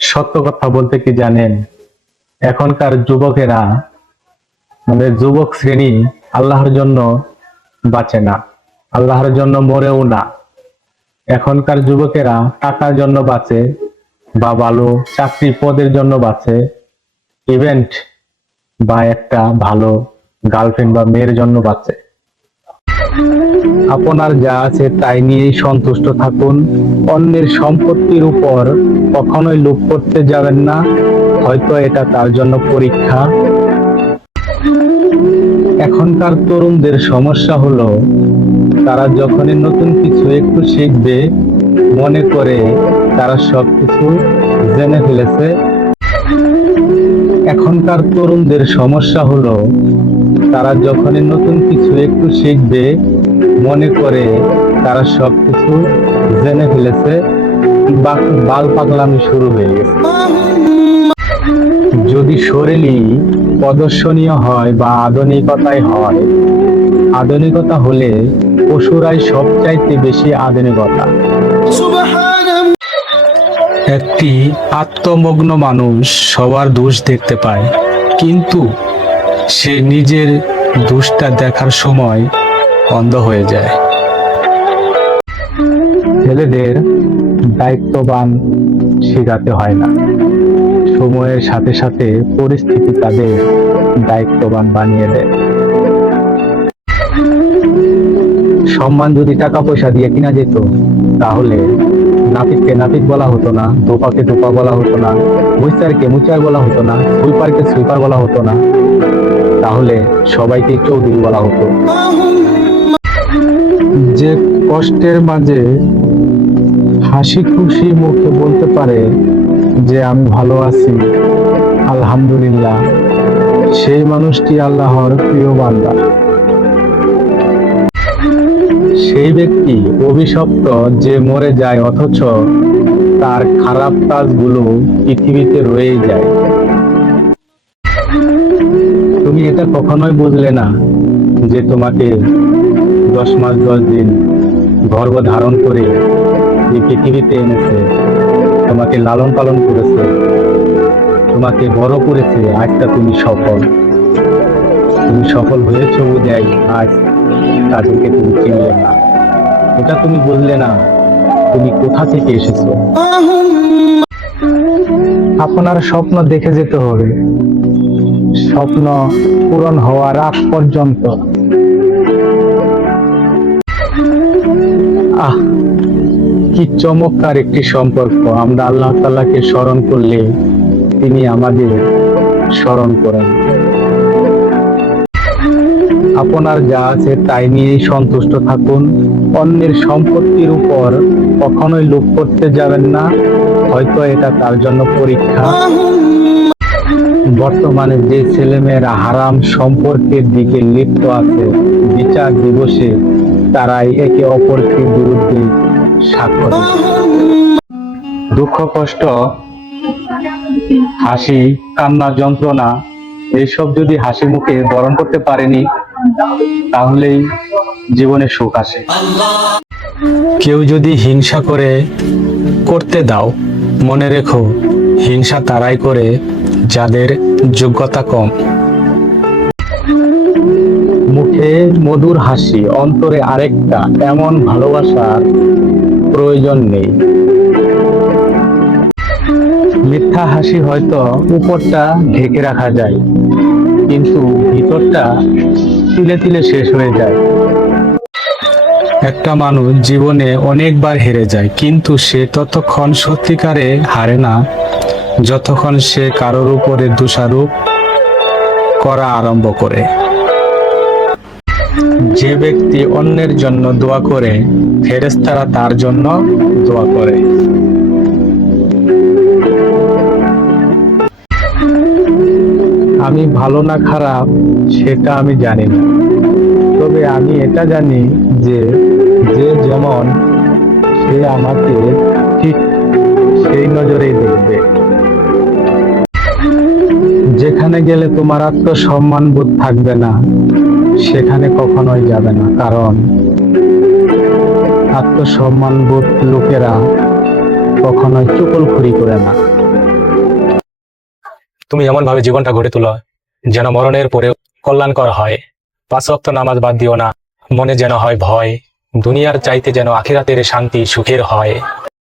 সত্য কথা বলতে কি জানেন? এখনকার যুবকেরা মানে যুবক শ্রেণি আল্লাহর জন্য বাঁচে না, আল্লাহর জন্য মরেও না। এখনকার যুবকেরা টাকার জন্য বাঁচে, বা ভালো চাকরি পদের জন্য বাঁচে, ইভেন্ট বা একটা ভালো গার্লফ্রেন্ড বা মেয়ের জন্য বাঁচে। আপনার যা আছে তাই নিয়েই সন্তুষ্ট থাকুন। অন্যের সম্পত্তির উপর কখনোই লোভ করতে যাবেন না। হয়তো এটা তার জন্য পরীক্ষা। এখনকার তরুণদের সমস্যা হলো, তারা যখনই নতুন কিছু একটু শিখবে, মনে করে তারা সবকিছু জেনে ফেলেছে। এখনকার তরুণদের সমস্যা হলো, তারা যখনই নতুন কিছু একটু শিখবে মনে করে তারা সবকিছু জেনে ফেলেছে। বাল পাগলামি শুরু হয়ে গেছে। যদি শরীরই প্রদর্শনীয় হয় বা আধুনিকতায় হয়, আধুনিকতা হলে পশুরাই সবচাইতে বেশি আধুনিকতা। একটি আত্মমগ্ন মানুষ সবার দোষ দেখতে পায়, কিন্তু সে নিজের দোষটা দেখার সময় অন্ধ হয়ে যায়। ছেলেদের দায়িত্ববান শেখাতে হয় না। সময়ের সাথে সাথে পরিস্থিতি তাদের দায়িত্ববান বানিয়ে দেয়। সম্মান যদি টাকা পয়সা দিয়ে কিনা যেত, তাহলে নাপিতকে নাপিত বলা হতো না দোপাকে দোপা বলা হতো না মুচারকে মুচার বলা হতো না, সুইপারকে সুইপার বলা হতো না, তাহলে সবাইকে চৌধুরী বলা হতো। যে কষ্টের মাঝে হাসি খুশি মুখে বলতে পারে যে, আমি ভালো আছি, আলহামদুলিল্লাহ। সেই মানুষটি আল্লাহর প্রিয় বান্দা। সেই ব্যক্তি অভিশপ্ত যে মরে যায়, অথচ তার খারাপ কাজগুলো পৃথিবীতে রয়েই যায়। তুমি এটা কখনোই বুঝলে না যে তোমাকে দশ মাস, দশ দিন গর্ভ ধারণ করে এই পৃথিবীতে এনেছে। তোমাকে লালন পালন করেছে, তোমাকে বড় করেছে আজটা তুমি সফল। তুমি সফল হয়েছো দেয় আজ তাদেরকে তুমি চিনলে না। এটা তুমি বললে না, তুমি কোথা থেকে এসেছ? আপনার স্বপ্ন দেখে যেতে হবে। স্বপ্ন পূরণ হওয়ার আগ পর্যন্ত আহ, কি চমৎকার একটি সম্পর্ক। আমরা আল্লাহ তাআলাকে স্মরণ করলে তিনি আমাদের স্মরণ করেন। আপনার যা আছে তাই নিয়েই সন্তুষ্ট থাকুন। অন্যের সম্পত্তির উপর কখনোই লোভ করতে যাবেন না। হয়তো এটা তার জন্য পরীক্ষা। বর্তমানে যে ছেলেমেয়েরা হারাম সম্পর্কের দিকে লিপ্ত আছে, বিচার দিবসে তারাই একে অপরকে বিরুদ্ধে সাক্ষ্য দেয়। দুঃখ, কষ্ট, হাসি কান্না যন্ত্রণা এইসব যদি হাসি মুখে বরণ করতে পারেনি, তাহলেই জীবনে সুখ আসে। কেউ যদি হিংসা করে, করতে দাও। মনে রেখো, হিংসা তারাই করে যাদের যোগ্যতা কম। মুখে মধুর হাসি, অন্তরে আরেকটা, এমন ভালোবাসার প্রয়োজন নেই। মিথ্যা হাসি হয়তো উপরটা ঢেকে রাখা যায়, কিন্তু ভিতরটা তিলে তিলে শেষ হয়ে যায়। একটা মানুষ জীবনে অনেকবার হেরে যায়, কিন্তু সে ততক্ষণ সত্যিকারে হারে না। যতক্ষণ সে কারোর উপরে দোষারোপ করা আরম্ভ করে। যে ব্যক্তি অন্যের জন্য দোয়া করে, ফেরেশতারা তার জন্য দোয়া করে। আমি ভালো না খারাপ, সেটা আমি জানি না। তবে আমি এটা জানি যে যে যেমন সে আমাকে ঠিক সেই নজরেই দেখবে। গেলে তোমার আত্মসম্মান বোধ থাকবে না। সেখানে কখনোই যাবে না, কারণ আত্মসম্মান বোধ লোকেরা কখনোই চুকলখুরি করে না। তুমি এমন ভাবে জীবনটা গড়ে তোলো যেন মরণের পরে কল্যাণকর হয়। পাঁচ ওয়াক্ত নামাজ বাদ দিও না, মনে যেন হয় ভয়, দুনিয়ার চাইতে যেন আখিরাতের শান্তি সুখের হয়।